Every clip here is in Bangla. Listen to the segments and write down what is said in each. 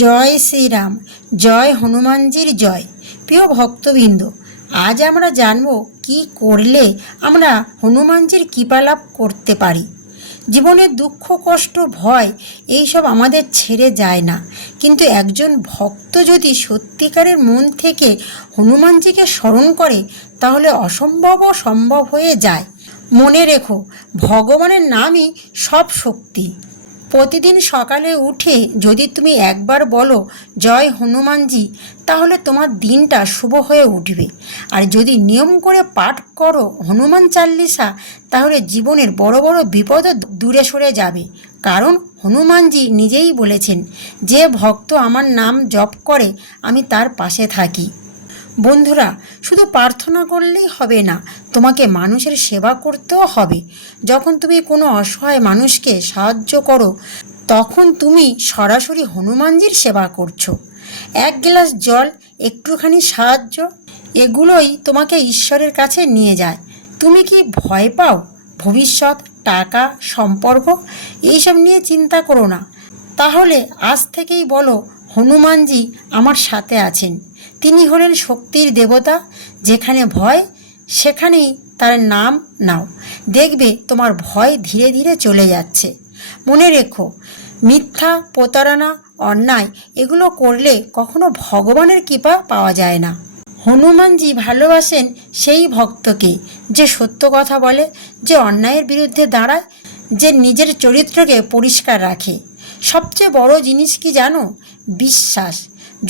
জয় শ্রীরাম, জয় হনুমানজির জয়। প্রিয় ভক্তবৃন্দ, আজ আমরা জানব কি করলে আমরা হনুমানজির কৃপা লাভ করতে পারি। জীবনের দুঃখ, কষ্ট, ভয় এইসব আমাদের ছেড়ে যায় না, কিন্তু একজন ভক্ত যদি সত্যিকারের মন থেকে হনুমানজিকে স্মরণ করে তাহলে অসম্ভবও সম্ভব হয়ে যায়। মনে রেখো, ভগবানের নামই সব শক্তি। প্রতিদিন সকালে উঠে যদি তুমি একবার বলো জয় হনুমানজি, তাহলে তোমার দিনটা শুভ হয়ে উঠবে। আর যদি নিয়ম করে পাঠ করো হনুমান চাল্লিশা, তাহলে জীবনের বড় বড় বিপদও দূরে সরে যাবে। কারণ হনুমানজি নিজেই বলেছেন, যে ভক্ত আমার নাম জপ করে আমি তার পাশে থাকি। বন্ধুরা, শুধু প্রার্থনা করলেই হবে না, তোমাকে মানুষের সেবা করতেও হবে। যখন তুমি কোনো অসহায় মানুষকে সাহায্য করো, তখন তুমি সরাসরি হনুমানজির সেবা করছো। এক গ্লাস জল, একটুখানি সাহায্য, এগুলোই তোমাকে ঈশ্বরের কাছে নিয়ে যায়। তুমি কি ভয় পাও? ভবিষ্যৎ, টাকা, সম্পর্ক এইসব নিয়ে চিন্তা করো না। তাহলে আজ থেকেই বলো, হনুমানজি আমার সাথে আছেন। তিনি হলেন শক্তির দেবতা। যেখানে ভয়, সেখানেই তার নাম নাও, দেখবে তোমার ভয় ধীরে ধীরে চলে যাচ্ছে। মনে রেখো, মিথ্যা, প্রতারণা, অন্যায় এগুলো করলে কখনো ভগবানের কৃপা পাওয়া যায় না। হনুমানজি ভালোবাসেন সেই ভক্তকে যে সত্য কথা বলে, যে অন্যায়ের বিরুদ্ধে দাঁড়ায়, যে নিজের চরিত্রকে পরিষ্কার রাখে। সবচেয়ে বড় জিনিস কি জানো? বিশ্বাস।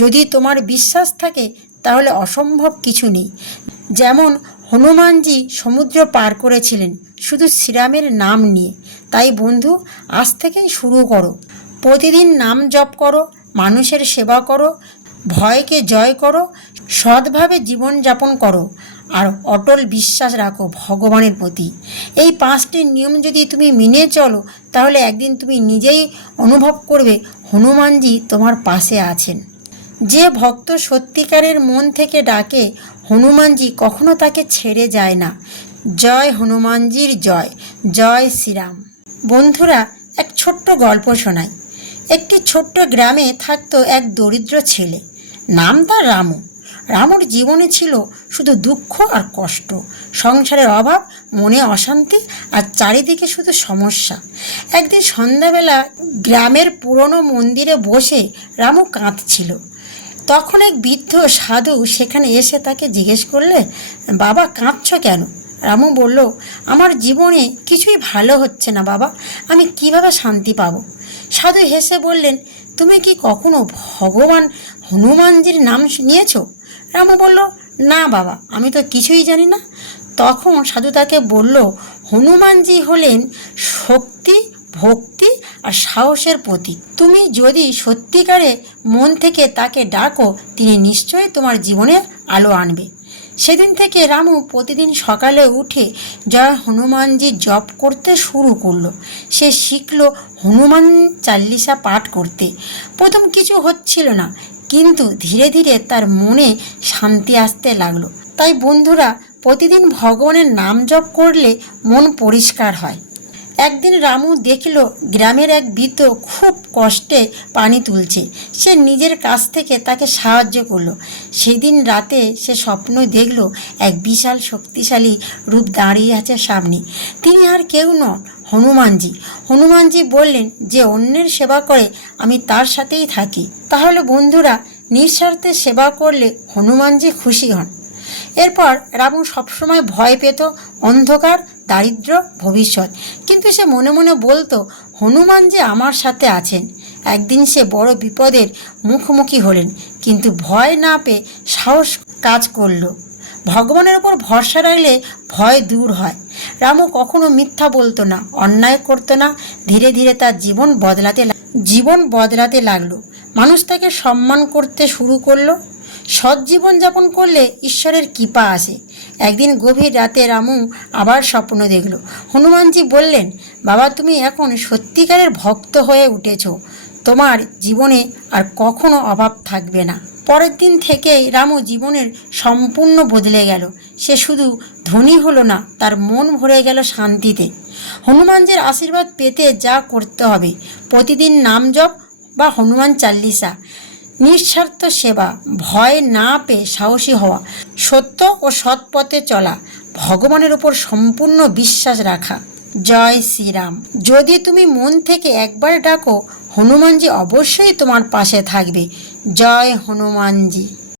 যদি তোমার বিশ্বাস থাকে তাহলে অসম্ভব কিছু নেই। যেমন হনুমানজি সমুদ্র পার করেছিলেন শুধু শ্রীরামের নাম নিয়ে। তাই বন্ধু, আজ থেকেই শুরু করো। প্রতিদিন নাম জপ করো, মানুষের সেবা করো, ভয়কে জয় করো, সৎভাবে জীবনযাপন করো, আর অটল বিশ্বাস রাখো ভগবানের প্রতি। এই 5টি নিয়ম যদি তুমি মেনে চলো, তাহলে একদিন তুমি নিজেই অনুভব করবে হনুমানজি তোমার পাশে আছেন। যে ভক্ত সত্যিকারের মন থেকে ডাকে, হনুমানজি কখনো তাকে ছেড়ে যায় না। জয় হনুমানজির জয়, জয় শ্রীরাম। বন্ধুরা, এক ছোট্ট গল্প শোনাই। একটি ছোট্ট গ্রামে থাকতো এক দরিদ্র ছেলে, নাম তার রামু। রামুর জীবনে ছিল শুধু দুঃখ আর কষ্ট, সংসারের অভাব, মনে অশান্তি, আর চারিদিকে শুধু সমস্যা। একদিন সন্ধ্যাবেলা গ্রামের পুরনো মন্দিরে বসে রামু কাঁদছিল। তখন এক বৃদ্ধ সাধু সেখানে এসে তাকে জিজ্ঞেস করলে, বাবা, কাঁদছো কেন? রামু বলল, আমার জীবনে কিছুই ভালো হচ্ছে না বাবা, আমি কিভাবে শান্তি পাবো? সাধু হেসে বললেন, তুমি কি কখনো ভগবান হনুমানজির নাম নিয়েছো? রামু বলল, না বাবা, আমি তো কিছুই জানি না। তখন সাধু তাকে বলল, হনুমানজি হলেন শক্তি, ভক্তি আর সাহসের প্রতীক। তুমি যদি সত্যিকারে মন থেকে তাকে ডাকো, তিনি নিশ্চয়ই তোমার জীবনে আলো আনবে। সেদিন থেকে রামু প্রতিদিন সকালে উঠে জয় হনুমানজি জপ করতে শুরু করলো। সে শিখলো হনুমান চাল্লিশা পাঠ করতে। প্রথম কিছু হচ্ছিল না, কিন্তু ধীরে ধীরে তার মনে শান্তি আসতে লাগলো। তাই বন্ধুরা, প্রতিদিন ভগবানের নাম জপ করলে মন পরিষ্কার হয়। একদিন রামু দেখল গ্রামের এক বৃদ্ধ খুব কষ্টে পানি তুলছে। সে নিজের কাছ থেকে তাকে সাহায্য করলো। সেদিন রাতে সে স্বপ্ন দেখল এক বিশাল শক্তিশালী রূপ দাঁড়িয়ে আছে সামনে। তিনি আর কেউ নন, হনুমানজি। হনুমানজি বললেন, যে অন্যের সেবা করে আমি তার সাথেই থাকি। তাহলে বন্ধুরা, নিঃস্বার্থে সেবা করলে হনুমানজি খুশি হন। এরপর রামু সবসময় ভয় পেত, অন্ধকার, দারিদ্র, ভবিষ্যৎ। কিন্তু সে মনে মনে বলতো, হনুমান যে আমার সাথে আছেন। একদিন সে বড় বিপদের মুখোমুখি হলেন, কিন্তু ভয় না পেয়ে সাহস কাজ করল। ভগবানের ওপর ভরসা রাখলে ভয় দূর হয়। রামু কখনো মিথ্যা বলতো না, অন্যায় করতো না। ধীরে ধীরে তার জীবন বদলাতে লাগলো। মানুষ তাকে সম্মান করতে শুরু করলো। সৎ জীবনযাপন করলে ঈশ্বরের কৃপা আসে। একদিন গভীর রাতে রামু আবার স্বপ্ন দেখল। হনুমানজি বললেন, বাবা, তুমি এখন সত্যিকারের ভক্ত হয়ে উঠেছ। তোমার জীবনে আর কখনো অভাব থাকবে না। পরের দিন থেকেই রামু জীবনের সম্পূর্ণ বদলে গেল। সে শুধু ধনী হলো না, তার মন ভরে গেল শান্তিতে। হনুমানজির আশীর্বাদ পেতে যা করতে হবে, প্রতিদিন নাম জপ, বা হনুমান চাল্লিশা। নিঃস্বার্থ সেবা, ভয় না পেয়ে সাহসী হওয়া, সত্য ও সৎ পথে চলা, ভগবানের ওপর সম্পূর্ণ বিশ্বাস রাখা। জয় শ্রীরাম। যদি তুমি মন থেকে একবার ডাকো, হনুমানজি অবশ্যই তোমার পাশে থাকবে। জয় হনুমানজি।